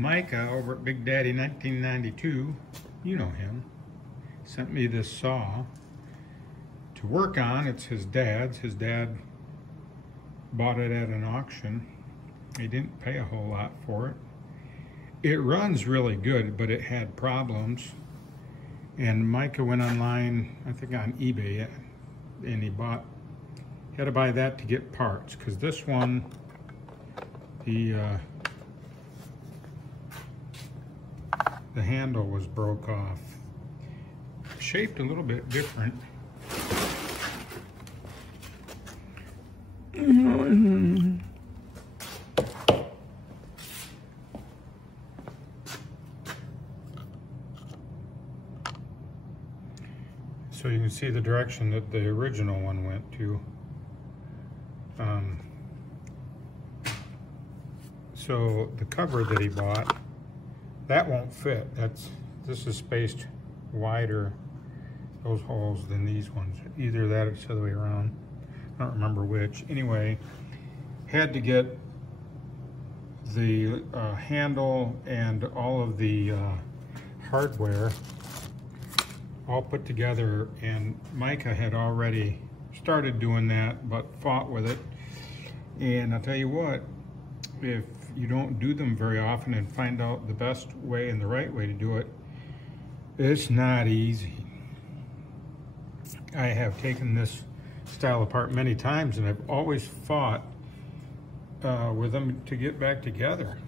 Micah over at Big Daddy 1992, you know him, sent me this saw to work on. It's his dad's. His dad bought it at an auction. He didn't pay a whole lot for it. It runs really good, but it had problems. And Micah went online, I think on eBay, and he had to buy that to get parts, because this one, the handle was broke off. Shaped a little bit different. So you can see the direction that the original one went to. So the cover that he bought, that won't fit. This is spaced wider, those holes, than these ones. Either that or it's the other way around. I don't remember which. Anyway, had to get the handle and all of the hardware all put together, and Micah had already started doing that but fought with it. And I'll tell you what, if you don't do them very often and find out the best way and the right way to do it, it's not easy. I have taken this style apart many times, and I've always fought with them to get back together.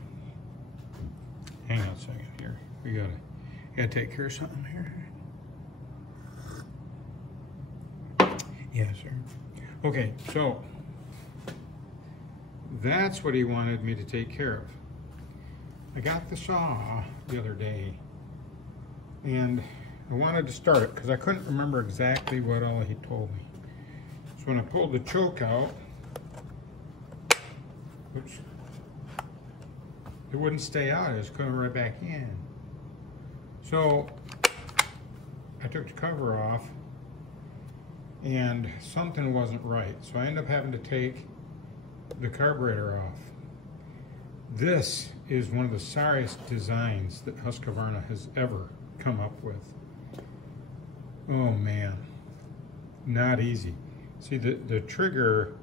Hang on a second here. We gotta take care of something here. Yes, sir. Okay, so that's what he wanted me to take care of. I got the saw the other day, and I wanted to start it because I couldn't remember exactly what all he told me. So when I pulled the choke out, oops, it wouldn't stay out. It was coming right back in. So I took the cover off, and something wasn't right. So I ended up having to take the carburetor off. This is one of the sorriest designs that Husqvarna has ever come up with. Oh man, not easy. See, the trigger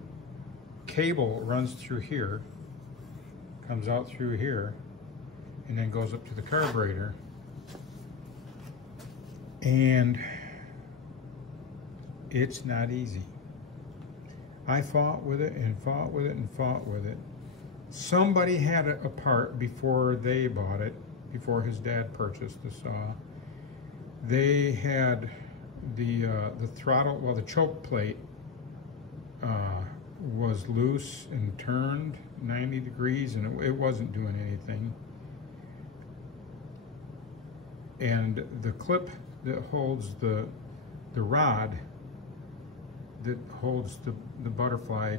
cable runs through here, comes out through here, and then goes up to the carburetor. And it's not easy. I fought with it and fought with it and fought with it. Somebody had it apart before they bought it, before his dad purchased the saw. They had the throttle, well, the choke plate was loose and turned 90 degrees, and it wasn't doing anything. And the clip that holds the rod that holds the butterfly,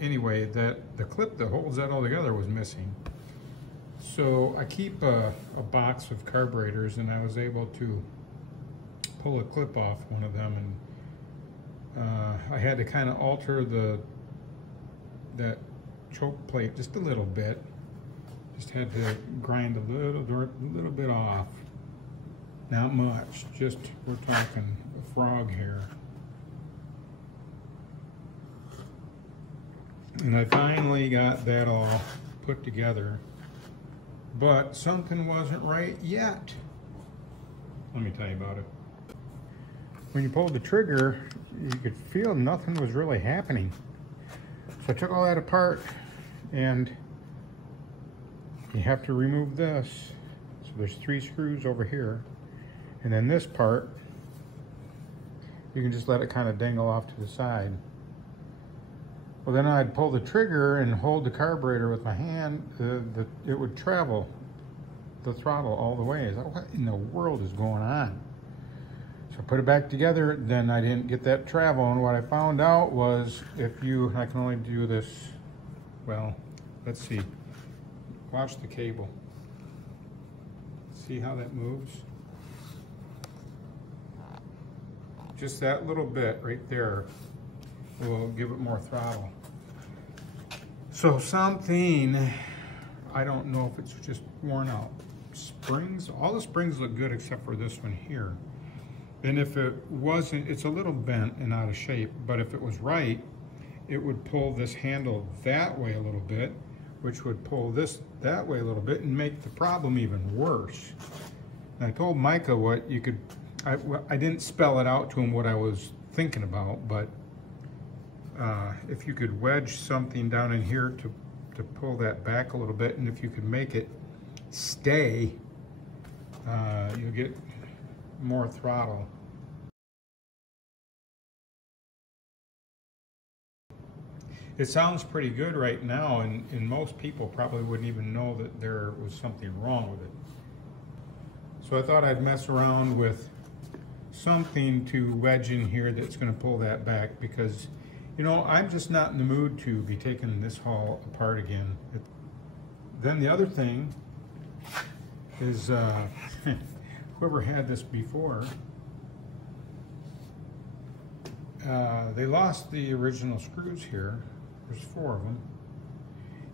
anyway, the clip that holds that all together was missing. So I keep a box of carburetors, and I was able to pull a clip off one of them, and I had to kind of alter that choke plate just a little bit. Just had to grind a little bit off. Not much, just, we're talking a frog hair. And I finally got that all put together, but something wasn't right yet. Let me tell you about it. When you pulled the trigger, you could feel nothing was really happening. So I took all that apart, and you have to remove this. So there's 3 screws over here, and then this part, you can just let it kind of dangle off to the side. Well, then I'd pull the trigger and hold the carburetor with my hand. It would travel the throttle all the way. I thought, what in the world is going on? So I put it back together, then I didn't get that travel. And what I found out was I can only do this, well, let's see. Watch the cable. See how that moves? Just that little bit right there will give it more throttle. So something I don't know if it's just worn out. Springs, all the springs look good except for this one here. And if it wasn't, it's a little bent and out of shape, but if it was right, it would pull this handle that way a little bit, which would pull this that way a little bit and make the problem even worse. And I told Micah what you could, I didn't spell it out to him what I was thinking about, but if you could wedge something down in here to pull that back a little bit, and if you could make it stay, you'll get more throttle. It sounds pretty good right now, and most people probably wouldn't even know that there was something wrong with it. So I thought I'd mess around with something to wedge in here that's going to pull that back, because you know, I'm just not in the mood to be taking this haul apart again. Then the other thing is whoever had this before, they lost the original screws here. There's 4 of them,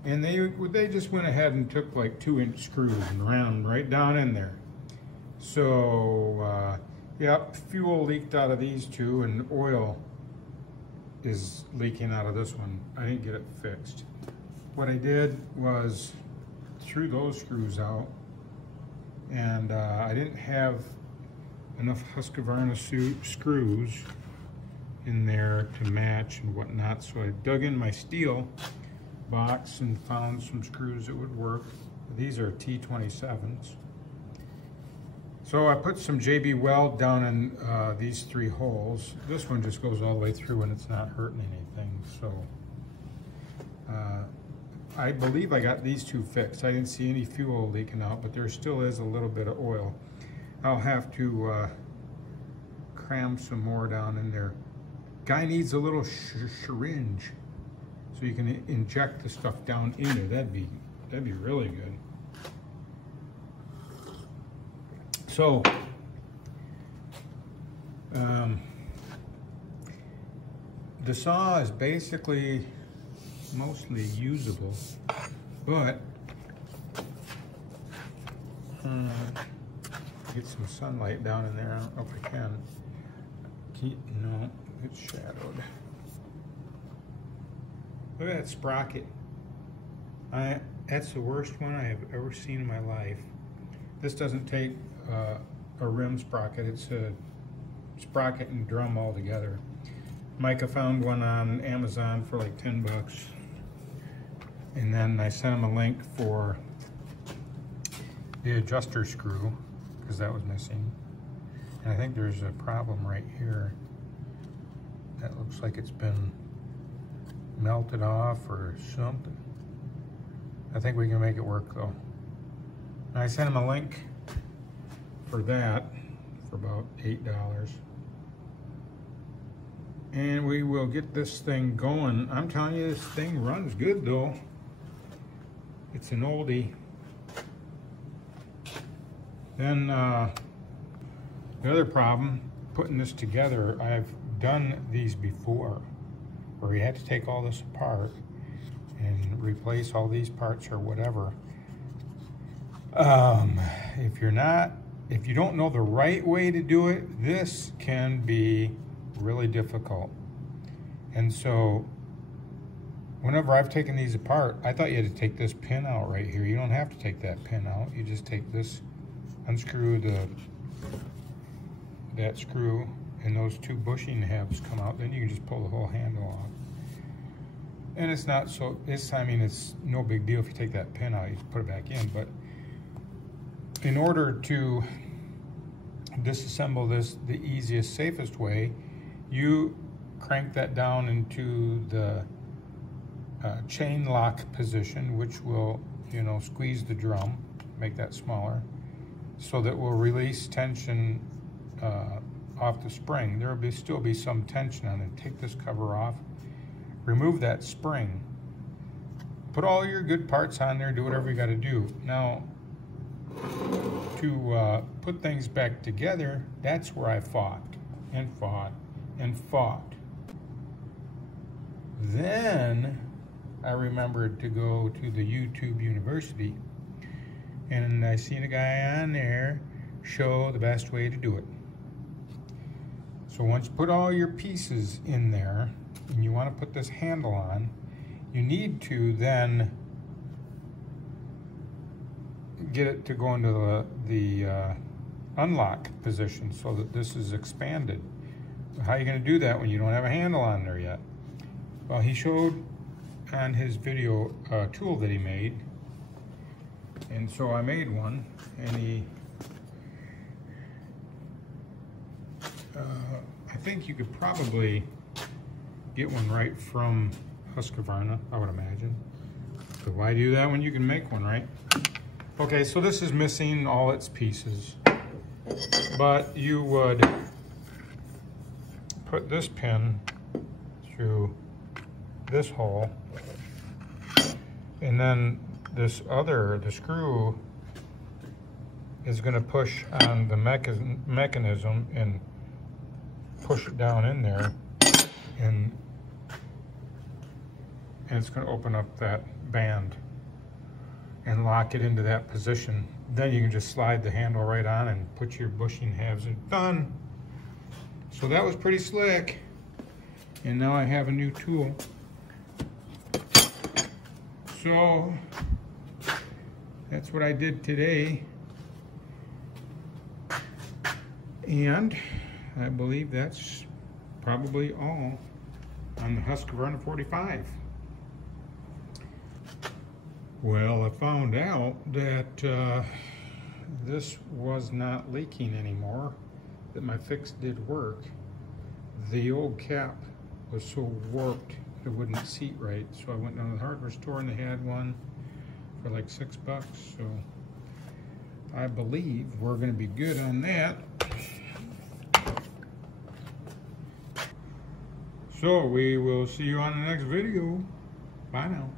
and they just went ahead and took like 2-inch screws and ran right down in there. So yep, fuel leaked out of these 2, and oil is leaking out of this one. I didn't get it fixed. What I did was threw those screws out, and I didn't have enough Husqvarna screws in there to match and whatnot, so I dug in my steel box and found some screws that would work. These are T27s. So I put some JB Weld down in these 3 holes. This one just goes all the way through and it's not hurting anything. So I believe I got these 2 fixed. I didn't see any fuel leaking out, but there still is a little bit of oil. I'll have to cram some more down in there. Guy needs a little syringe so you can inject the stuff down in there. That'd be really good. So, the saw is basically mostly usable, but get some sunlight down in there. I don't know if I can. No, it's shadowed. Look at that sprocket. That's the worst one I have ever seen in my life. This doesn't take a rim sprocket, it's a sprocket and drum all together. Micah found one on Amazon for like 10 bucks. And then I sent him a link for the adjuster screw, because that was missing. And I think there's a problem right here. That looks like it's been melted off or something. I think we can make it work though. And I sent him a link for that for about $8. And we will get this thing going. I'm telling you, this thing runs good though. It's an oldie. Then the other problem, putting this together, I've done these before, where you had to take all this apart and replace all these parts or whatever. If you don't know the right way to do it, this can be really difficult. And so whenever I've taken these apart, I thought you had to take this pin out right here. You don't have to take that pin out. You just take this, unscrew that screw, and those 2 bushing halves come out. Then you can just pull the whole handle off. And it's not so, I mean, it's no big deal if you take that pin out, you just put it back in. But in order to disassemble this the easiest, safest way, you crank that down into the chain lock position, which will, you know, squeeze the drum, make that smaller, so that will release tension off the spring. There will still be some tension on it. Take this cover off, remove that spring, put all your good parts on there, do whatever you got to do. Now, to put things back together, that's where I fought and fought and fought. Then I remembered to go to the YouTube University, and I seen a guy on there show the best way to do it. So once you put all your pieces in there, and you want to put this handle on, you need to then get it to go into the unlock position so that this is expanded. So how are you going to do that when you don't have a handle on there yet? Well, he showed on his video a tool that he made, and so I made one, and I think you could probably get one right from Husqvarna, I would imagine. So why do that when you can make one, right? Okay, so this is missing all its pieces, but you would put this pin through this hole, and then this other, the screw, is going to push on the mechanism and push it down in there, and it's going to open up that band and lock it into that position. Then you can just slide the handle right on and put your bushing halves in. Done. So that was pretty slick, and now I have a new tool. So that's what I did today, and I believe that's probably all on the Husqvarna 45. Well, I found out that this was not leaking anymore, that my fix did work. The old cap was so warped it wouldn't seat right, so I went down to the hardware store and they had one for like $6, so I believe we're going to be good on that. So we will see you on the next video. Bye now.